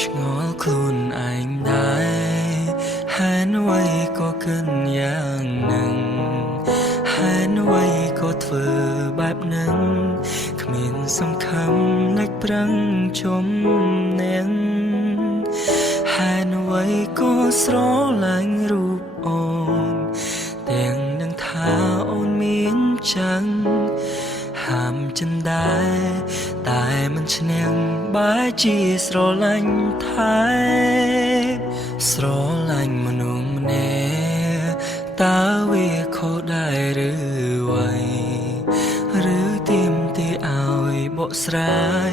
ឆ្ងល់ខ្លួនឯងដែរហេតុអ្វីក៏គិនយ៉ាងនឹងហេតុអ្វីក៏ធ្វើបែបនឹងគ្មានសង្ឃឹមនឹកប្រឹងជុំនាងហេតុអ្វីក៏ស្រឡាញ់រូបអូនទាំងនឹងថាអូនមានចឹងហាមចិនដែរតែមិនឈ្នះបែរជាស្រឡាញ់ថែស្រឡាញ់មនុស្សម្នាក់តើវាខុសដែរឬអ្វីឬទៀមទីឲ្យបកស្រាយ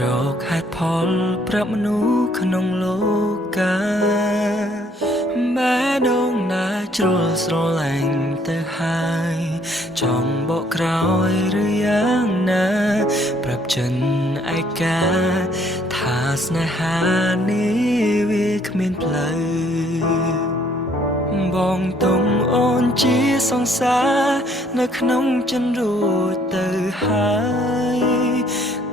រកហេតុផលប្រាប់មនុស្សក្នុងលោកកាបែដងណាជ្រុលស្រឡាញ់ទៅហើយចង់បកក្រោយឬយ៉ាងណាប្រាប់ចិនឯកាថាស្នេហានេះវាគ្មានផ្លូវបងទុំអូនជាសង្សារនៅក្នុងចិនរួចទៅហើយ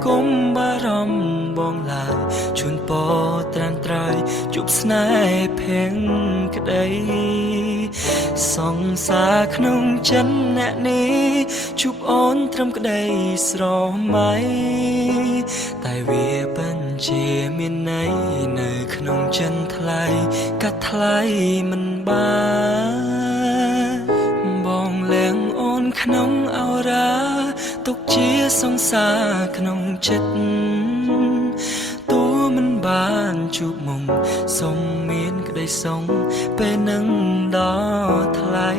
គុំបារម្ភបងឡើយជូនពរត្រានត្រៃជប់ស្នេហ៍ភេងក្តីសង្សារក្នុងចិនអ្នកនេះជប់អូនត្រឹមក្តីស្រមៃតែវាបញ្ជាមានន័យនៅក្នុងចិនថ្លៃកាត់ថ្លៃមិនបានបងលៀងអូនក្នុងអរ៉ាទុកជាសង្សារក្នុងចិត្តទូមិនបានជួបមុំសុំមានក្តីសងពេលនឹងដល់ថ្លៃ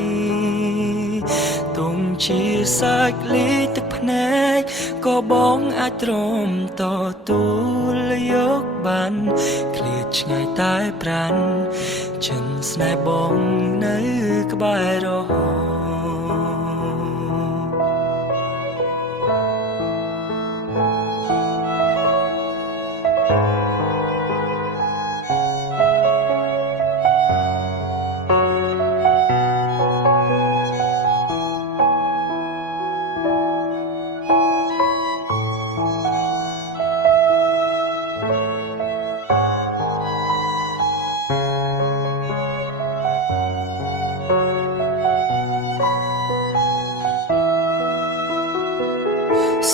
ទុំជាសាច់លីទឹកភ្នែកក៏បងអាចទ្រាំតទួលយកបានឃ្លាតឆ្ងាយតែប្រាណចិនស្នេហ៍បងនៅក្បែររហូត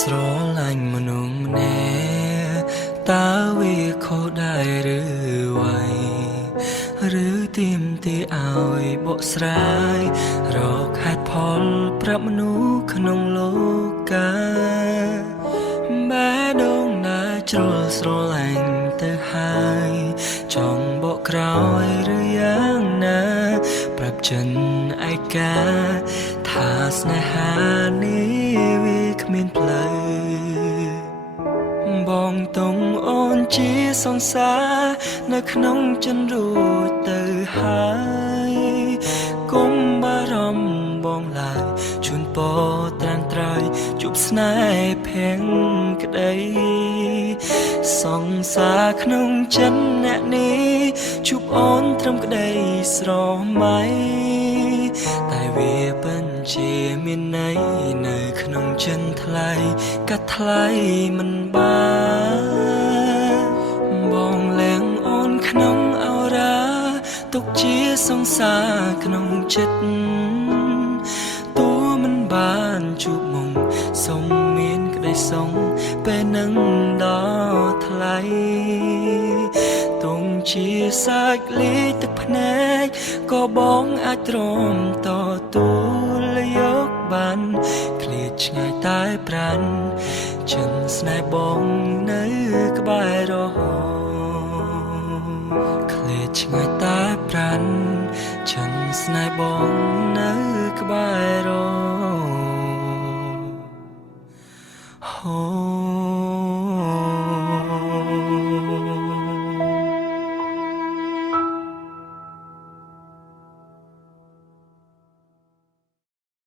ស្រឡាញ់មនុស្សម្នាក់តើវាខុសដែរឬអ្វីឬទៀមទីឲ្យបកស្រាយរកហេតុផលប្រាប់មនុស្សក្នុងលោកកាបែដងណាជ្រុលស្រឡាញ់ទៅហើយចង់បកក្រោយឬយ៉ាងណាប្រាប់ចិនឯកាថាស្នេហានេះវាគ្មានផ្លូវបងទុំអូនជាសង្សារនៅក្នុងចិនរួចទៅហើយគុំបារម្ភបងឡើយជូនពរត្រានត្រៃជប់ស្នេហ៍ភេងក្តីសង្សារក្នុងចិនអ្នកនេះជប់អូនត្រឹមក្តីស្រមៃតែវាបញ្ជាមានន័យនៅក្នុងចិនថ្លៃកាត់ថ្លៃមិនបានបងលៀងអូនក្នុងអរ៉ាទុកជាសង្សារក្នុងចិត្តទូមិនបានជួបមុំសុំមានក្តីសងពេលនឹងដល់ថ្លៃទុំជាសាច់លីទឹកភ្នែកក៏បងអាចទ្រាំតទួលយកបានឃ្លាតឆ្ងាយតែប្រាណចិនស្នេហ៍បងនៅក្បែររហូតឃ្លាតឆ្ងាយតែប្រាណចិនស្នេហ៍បង